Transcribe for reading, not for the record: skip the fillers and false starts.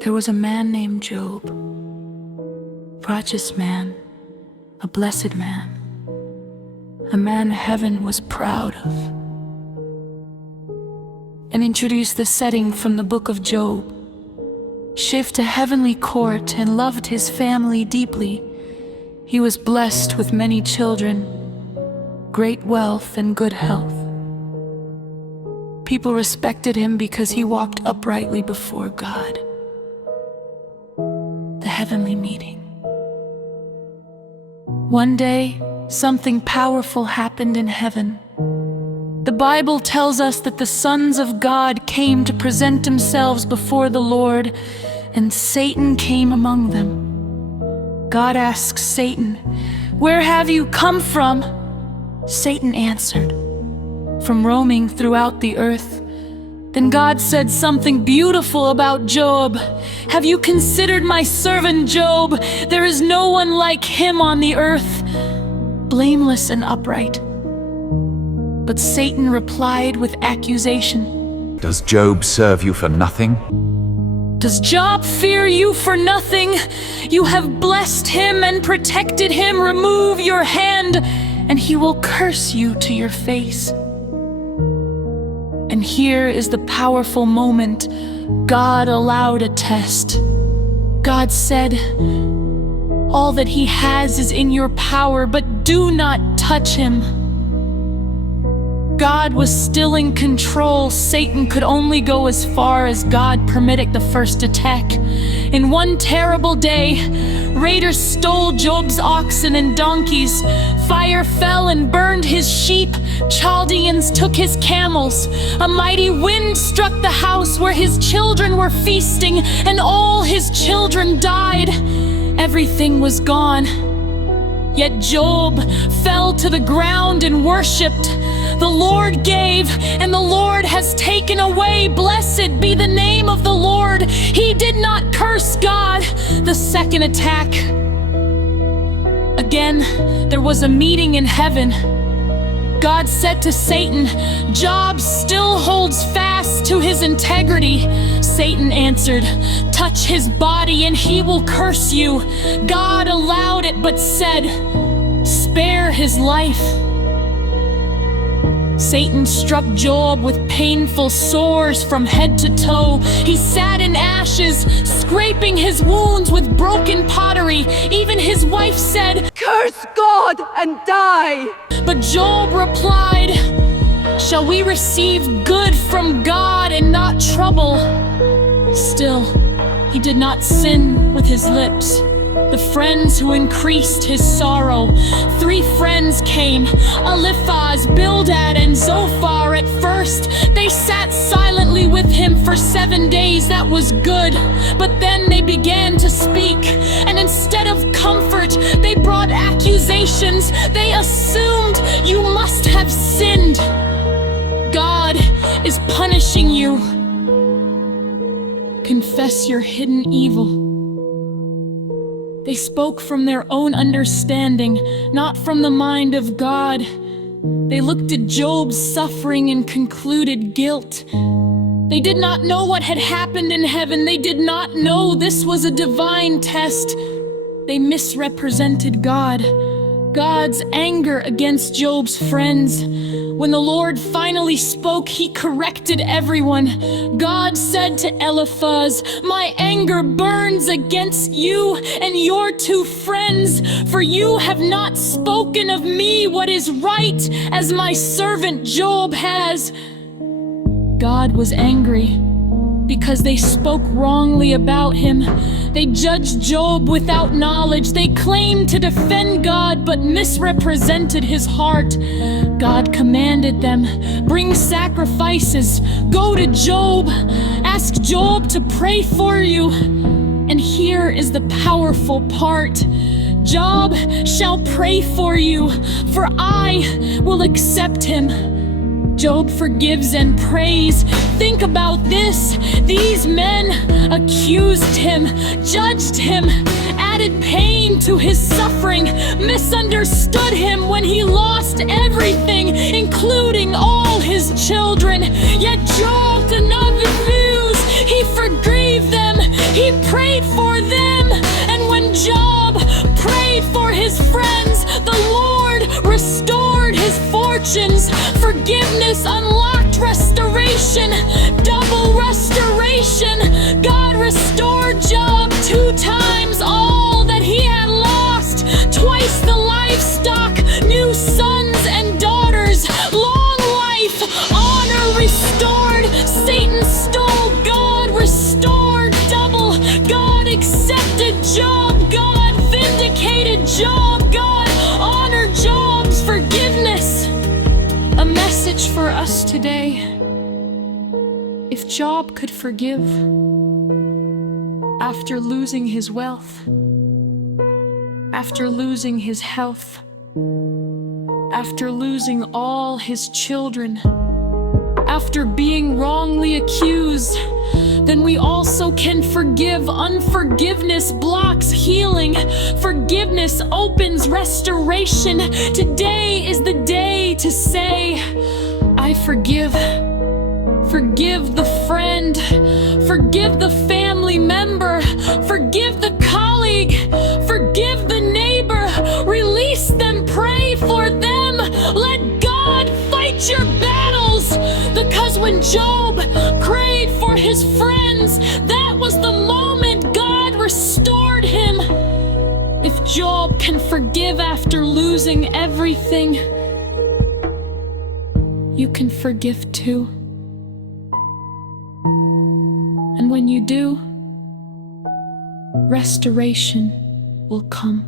There was a man named Job, righteous man, a blessed man, a man heaven was proud of. And introduced the setting from the book of Job. Shived to heavenly court and loved his family deeply. He was blessed with many children, great wealth and good health. People respected him because he walked uprightly before God. The heavenly meeting. One day, something powerful happened in heaven. The Bible tells us that the sons of God came to present themselves before the Lord, and Satan came among them. God asks Satan, "Where have you come from?" Satan answered, "From roaming throughout the earth." Then God said something beautiful about Job. "Have you considered my servant Job? There is no one like him on the earth, blameless and upright." But Satan replied with accusation. Does Job serve you for nothing? Does Job fear you for nothing? You have blessed him and protected him. Remove your hand, and he will curse you to your face. And here is the powerful moment God allowed a test. God said, "All that he has is in your power, but do not touch him." God was still in control. Satan could only go as far as God permitted the first attack. In one terrible day, raiders stole Job's oxen and donkeys. Fire fell and burned his sheep. Chaldeans took his camels. A mighty wind struck the house where his children were feasting, and all his children died. Everything was gone. Yet Job fell to the ground and worshipped. The Lord gave, and the Lord has taken away. Blessed be the name of the Lord. He did not curse God. The second attack. Again, there was a meeting in heaven. God said to Satan, "Job still holds fast to his integrity." Satan answered, "Touch his body and he will curse you." God allowed it but said, "Spare his life." Satan struck Job with painful sores from head to toe. He sat in ashes, scraping his wounds with broken pottery. Even his wife said, "Curse God and die." But Job replied, "Shall we receive good from God and not trouble?" Still, he did not sin with his lips. The friends who increased his sorrow. 3 friends came, Eliphaz, Bildad, and Zophar. At first, they sat silently with him for 7 days. That was good. But then they began to speak, and instead of comfort, they brought accusations. They assumed you must have sinned. God is punishing you. Confess your hidden evil. They spoke from their own understanding, not from the mind of God. They looked at Job's suffering and concluded guilt. They did not know what had happened in heaven. They did not know this was a divine test. They misrepresented God. God's anger against Job's friends. When the Lord finally spoke, he corrected everyone. God said to Eliphaz, "My anger burns against you and your 2 friends, for you have not spoken of me what is right, as my servant Job has." God was angry because they spoke wrongly about him. They judged Job without knowledge. They claimed to defend God but misrepresented his heart. God commanded them, "Bring sacrifices. Go to Job. Ask Job to pray for you." And here is the powerful part. Job shall pray for you, for I will accept him. Job forgives and prays. Think about this. These men accused him, judged him, added pain to his suffering, misunderstood him when he lost everything, including all his children. Yet Job did not refuse. He forgave them. He prayed for them, and when Job prayed for his friends, the Lord restored his fortunes. Forgiveness unlocked restoration, double restoration. God restored Job 2 times all that he had lost, twice the livestock, new sons and daughters, long life, honor restored. Satan stole, God restored double. God accepted Job, God vindicated Job, God honored Job's forgiveness. A message for us today. If Job could forgive after losing his wealth, after losing his health, after losing all his children, after being wrongly accused, then we also can forgive. Unforgiveness blocks healing. Forgiveness opens restoration. Today is the day to say, I forgive. Forgive the friend. Forgive the family member. Forgive the colleague. Forgive the neighbor. Release them. Pray for them. Let God fight your battles. Because when Job prayed for his friends, that was the moment God restored him. If Job can forgive after losing everything, you can forgive too. And when you do, restoration will come.